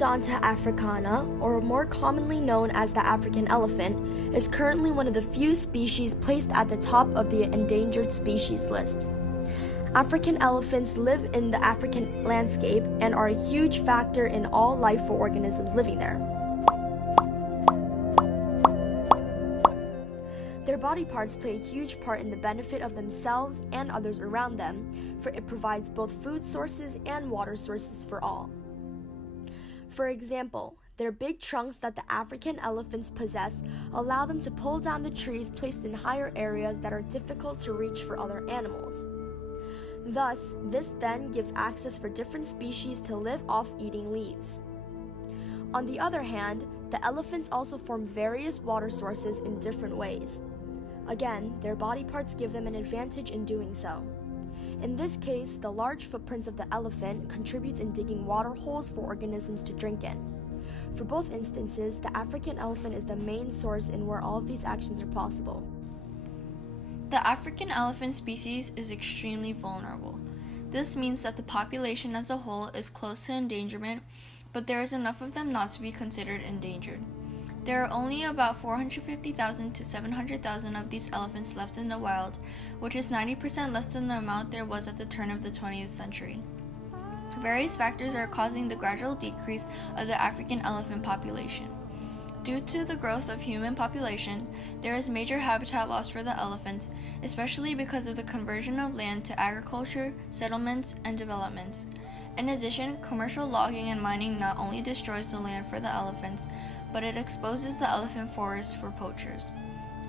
Loxodonta africana, or more commonly known as the African elephant, is currently one of the few species placed at the top of the endangered species list. African elephants live in the African landscape and are a huge factor in all life for organisms living there. Their body parts play a huge part in the benefit of themselves and others around them, for it provides both food sources and water sources for all. For example, their big trunks that the African elephants possess allow them to pull down the trees placed in higher areas that are difficult to reach for other animals. Thus, this then gives access for different species to live off eating leaves. On the other hand, the elephants also form various water sources in different ways. Again, their body parts give them an advantage in doing so. In this case, the large footprints of the elephant contributes in digging water holes for organisms to drink in. For both instances, the African elephant is the main source in where all of these actions are possible. The African elephant species is extremely vulnerable. This means that the population as a whole is close to endangerment, but there is enough of them not to be considered endangered. There are only about 450,000 to 700,000 of these elephants left in the wild, which is 90% less than the amount there was at the turn of the 20th century. Various factors are causing the gradual decrease of the African elephant population. Due to the growth of human population, there is major habitat loss for the elephants, especially because of the conversion of land to agriculture, settlements, and developments. In addition, commercial logging and mining not only destroys the land for the elephants, but it exposes the elephant forests for poachers.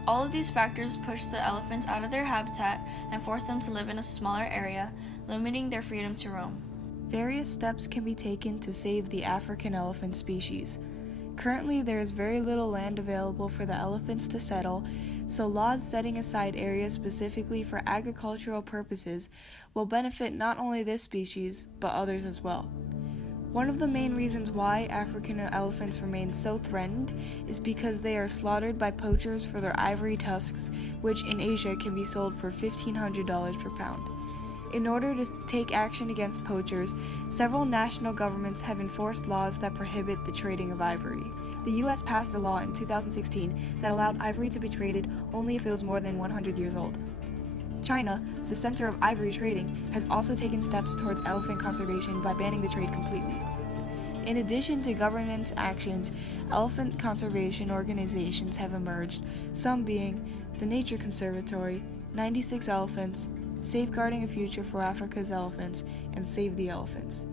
All of these factors push the elephants out of their habitat and force them to live in a smaller area, limiting their freedom to roam. Various steps can be taken to save the African elephant species. Currently, there is very little land available for the elephants to settle, so laws setting aside areas specifically for agricultural purposes will benefit not only this species, but others as well. One of the main reasons why African elephants remain so threatened is because they are slaughtered by poachers for their ivory tusks, which in Asia can be sold for $1,500 per pound. In order to take action against poachers, several national governments have enforced laws that prohibit the trading of ivory. The U.S. passed a law in 2016 that allowed ivory to be traded only if it was more than 100 years old. China, the center of ivory trading, has also taken steps towards elephant conservation by banning the trade completely. In addition to government actions, elephant conservation organizations have emerged, some being the Nature Conservatory, 96 Elephants, Safeguarding a Future for Africa's Elephants, and Save the Elephants.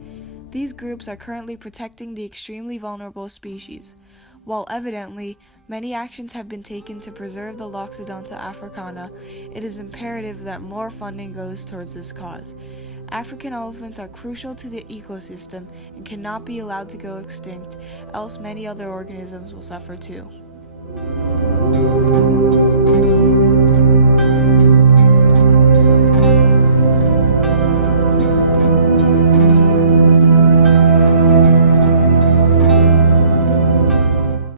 These groups are currently protecting the extremely vulnerable species. While evidently, many actions have been taken to preserve the Loxodonta africana, it is imperative that more funding goes towards this cause. African elephants are crucial to the ecosystem and cannot be allowed to go extinct, else many other organisms will suffer too.